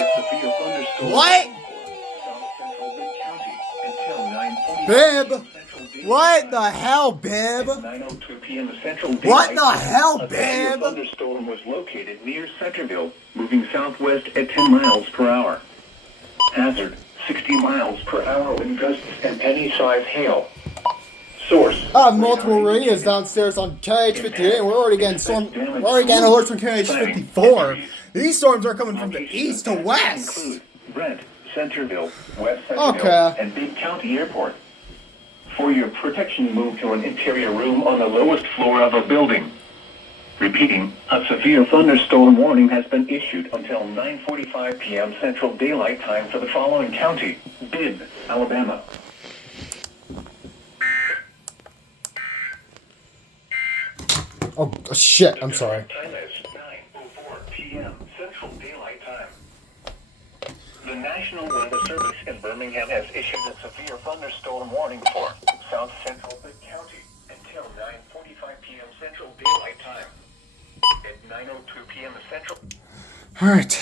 What? What? Bibb? What the hell, Bibb? At 9:02 p.m. the Central What the Daylight hell, a severe Bibb? thunderstorm was located near Centerville, moving southwest at 10 miles per hour. Hazard, 60 miles per hour wind gusts and penny-sized hail. Source. I have multiple radios downstairs on KH58, and we're already getting alerts from KH54. These storms are coming from the east to west. Include Brent, Centerville, West Centerville, Okay. and Bibb County Airport. For your protection, move to an interior room on the lowest floor of a building. Repeating, a severe thunderstorm warning has been issued until 9:45 p.m. Central Daylight Time for the following county: Bibb, Alabama. Oh, shit, I'm sorry. Time is 9:04 p.m. Central Daylight Time. The National Weather Service in Birmingham has issued a severe thunderstorm warning for South Central Bibb County until 9:45 p.m. Central Daylight Time. At 9:02 p.m. Central. Alright.